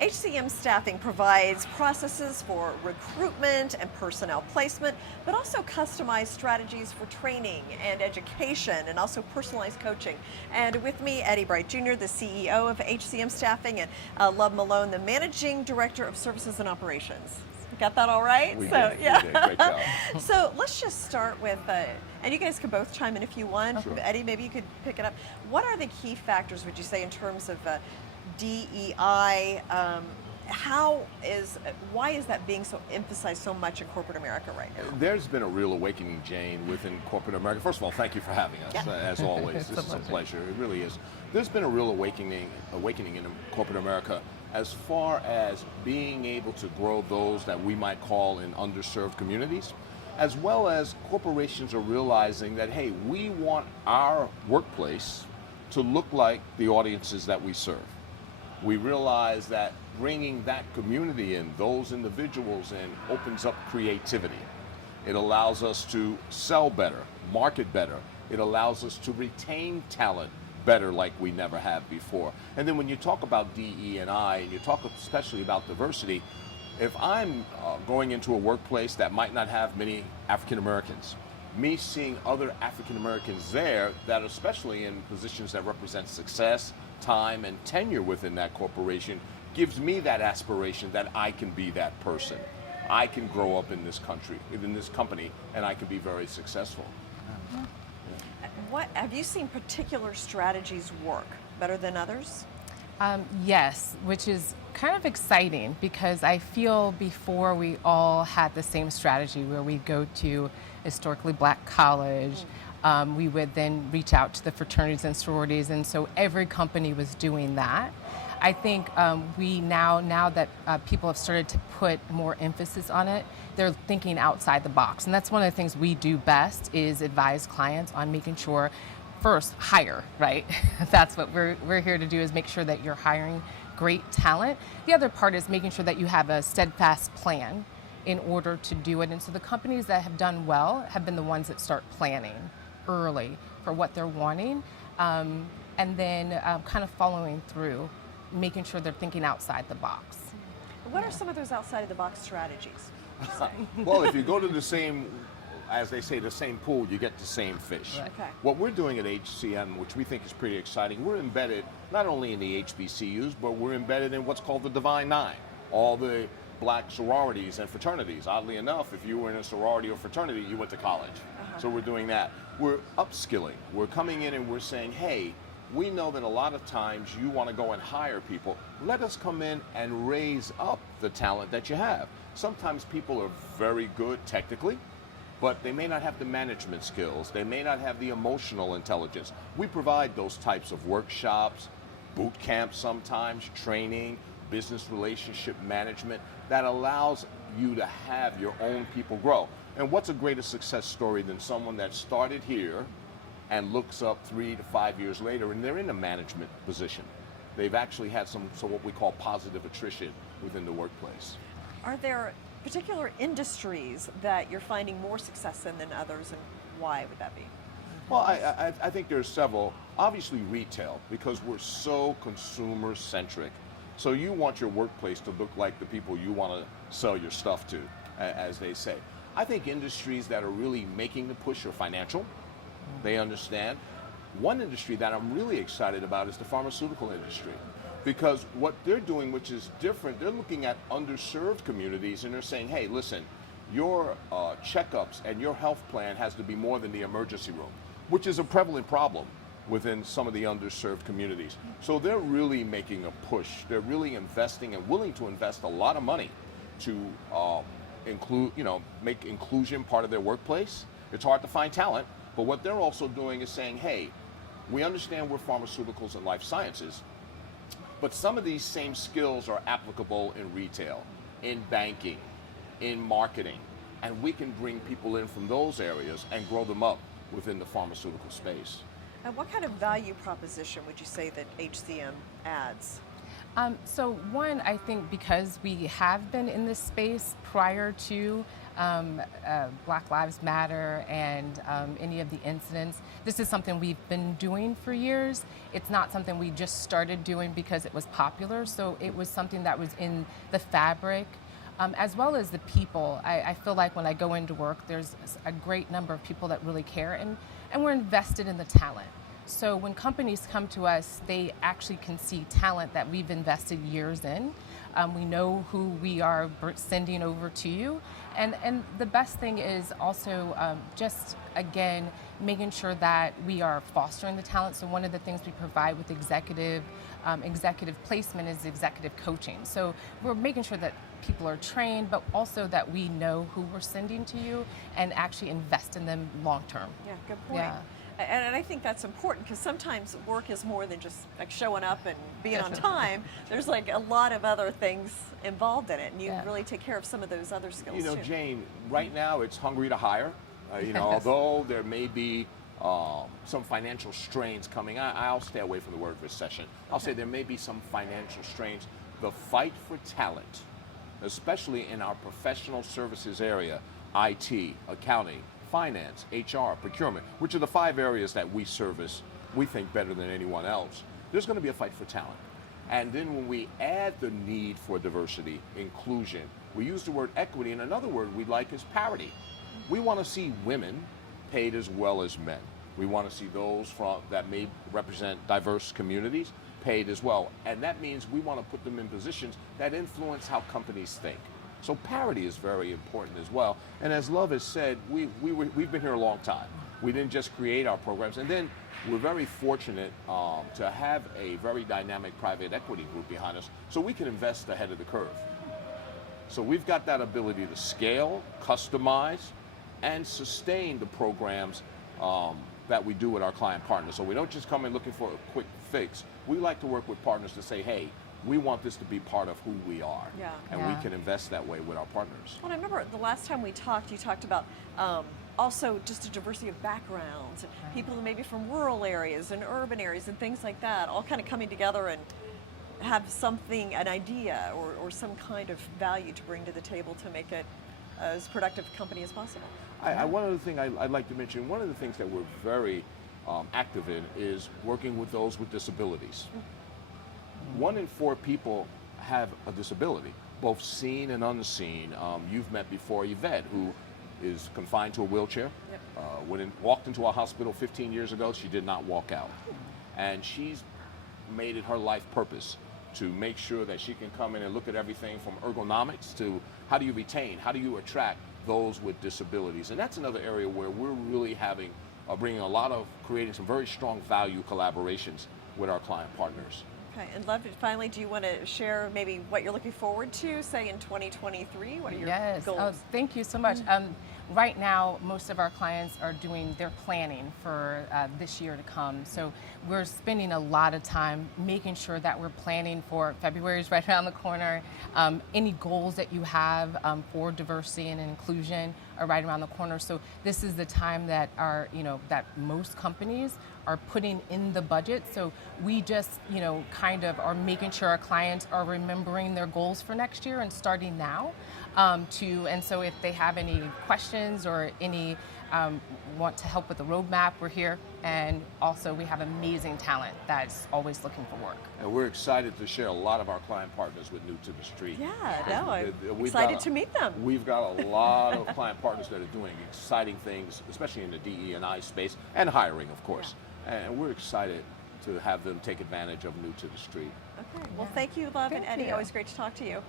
HCM Staffing provides processes for recruitment and personnel placement, but also customized strategies for training and education, and also personalized coaching. And with me, Eddie Bright Jr., the CEO of HCM Staffing, and Love Malone, the Managing Director of Services and Operations. Got that all right? We So did. yeah. We did. Great job. So let's just start with, and you guys can both chime in if you want. Sure. Eddie, maybe you could pick it up. What are the key factors, would you say, in terms of DEI? Why is that being so emphasized so much in corporate America right now? There's been a real awakening, Jane, within corporate America. First of all, thank you for having us, as always. This is a pleasure. It really is. There's been a real awakening in corporate America as far as being able to grow those that we might call in underserved communities, as well as corporations are realizing that, hey, we want our workplace to look like the audiences that we serve. We realize that bringing that community in, those individuals in, opens up creativity. It allows us to sell better, market better. It allows us to retain talent better like we never have before. And then when you talk about DE&I, and you talk especially about diversity, if I'm going into a workplace that might not have many African Americans, me seeing other African Americans there that are especially in positions that represent success, time, and tenure within that corporation gives me that aspiration that I can be that person. I can grow up in this country, in this company, and I can be very successful. What have you seen particular strategies work better than others? Yes, which is kind of exciting because I feel before we all had the same strategy where we go to historically black college, we would then reach out to the fraternities and sororities, and so every company was doing that. I think we now that people have started to put more emphasis on it, they're thinking outside the box. And that's one of the things we do best is advise clients on making sure, first, hire, right? That's what we're here to do, is make sure that you're hiring great talent. The other part is making sure that you have a steadfast plan in order to do it. And so the companies that have done well have been the ones that start planning early for what they're wanting, and then kind of following through, making sure they're thinking outside the box. What are some of those outside of the box strategies? Well, if you go to the same, as they say, the same pool, you get the same fish. Right. Okay. What we're doing at HCM, which we think is pretty exciting, we're embedded not only in the HBCUs, but we're embedded in what's called the Divine Nine, all the black sororities and fraternities. Oddly enough, if you were in a sorority or fraternity, you went to college. So we're doing that. We're upskilling. We're coming in and we're saying, hey, we know that a lot of times you want to go and hire people. Let us come in and raise up the talent that you have. Sometimes people are very good technically, but they may not have the management skills. They may not have the emotional intelligence. We provide those types of workshops, boot camps sometimes, training, business relationship management that allows you to have your own people grow. And what's a greater success story than someone that started here and looks up 3 to 5 years later and they're in a management position? They've actually had some what we call positive attrition within the workplace. Are there particular industries that you're finding more success in than others, and why would that be? Well, I think there's several. Obviously retail, because we're so consumer centric. So you want your workplace to look like the people you want to sell your stuff to, as they say. I think industries that are really making the push are financial. They understand. One industry that I'm really excited about is the pharmaceutical industry, because what they're doing, which is different, they're looking at underserved communities and they're saying, hey, listen, your checkups and your health plan has to be more than the emergency room, which is a prevalent problem within some of the underserved communities. So they're really making a push. They're really investing and willing to invest a lot of money to make inclusion part of their workplace. It's hard to find talent, but what they're also doing is saying, hey, we understand we're pharmaceuticals and life sciences, but some of these same skills are applicable in retail, in banking, in marketing, and we can bring people in from those areas and grow them up within the pharmaceutical space. And what kind of value proposition would you say that HCM adds? So one, I think because we have been in this space prior to Black Lives Matter and any of the incidents. This is something we've been doing for years. It's not something we just started doing because it was popular. So it was something that was in the fabric, as well as the people. I feel like when I go into work, there's a great number of people that really care, and we're invested in the talent. So when companies come to us, they actually can see talent that we've invested years in. We know who we are sending over to you. And the best thing is also just, again, making sure that we are fostering the talent. So one of the things we provide with executive placement is executive coaching. So we're making sure that people are trained, but also that we know who we're sending to you and actually invest in them long term. Yeah, good point. Yeah. And I think that's important because sometimes work is more than just like showing up and being on time. There's like a lot of other things involved in it, and you really take care of some of those other skills too. Jane, right now it's hungry to hire. Although there may be some financial strains coming, I'll stay away from the word recession. I'll say there may be some financial strains. The fight for talent, especially in our professional services area, IT, accounting, finance, HR, procurement, which are the 5 areas that we service, we think better than anyone else. There's going to be a fight for talent. And then when we add the need for diversity, inclusion, we use the word equity, and another word we like is parity. We want to see women paid as well as men. We want to see those that may represent diverse communities paid as well. And that means we want to put them in positions that influence how companies think. So parity is very important as well. And as Love has said, we've been here a long time. We didn't just create our programs. And then we're very fortunate to have a very dynamic private equity group behind us so we can invest ahead of the curve. So we've got that ability to scale, customize, and sustain the programs that we do with our client partners. So we don't just come in looking for a quick fix. We like to work with partners to say, hey, we want this to be part of who we are, and we can invest that way with our partners. Well, I remember the last time we talked, you talked about also just a diversity of backgrounds, and people maybe from rural areas and urban areas and things like that, all kind of coming together and have something, an idea or some kind of value to bring to the table to make it as productive a company as possible. One other thing I'd like to mention, one of the things that we're very active in is working with those with disabilities. 1 in 4 people have a disability, both seen and unseen. You've met before Yvette, who is confined to a wheelchair. Walked into a hospital 15 years ago, she did not walk out. And she's made it her life purpose to make sure that she can come in and look at everything from ergonomics to how do you retain, how do you attract those with disabilities. And that's another area where we're really bringing creating some very strong value collaborations with our client partners. Okay, and Love, finally, do you want to share maybe what you're looking forward to, say in 2023? What are your goals? Oh, thank you so much. Right now, most of our clients are doing their planning for this year to come. So we're spending a lot of time making sure that we're planning for February is right around the corner. Any goals that you have for diversity and inclusion are right around the corner. So this is the time that that most companies are putting in the budget. So we just, kind of are making sure our clients are remembering their goals for next year and starting now. And so if they have any questions or any want to help with the roadmap, we're here. And also we have amazing talent that's always looking for work. And we're excited to share a lot of our client partners with New to the Street. I'm excited to meet them. We've got a lot of client partners that are doing exciting things, especially in the DE&I space, and hiring, of course. And we're excited to have them take advantage of New to the Street. Okay, well, thank you, Love and Eddie. You. Always great to talk to you.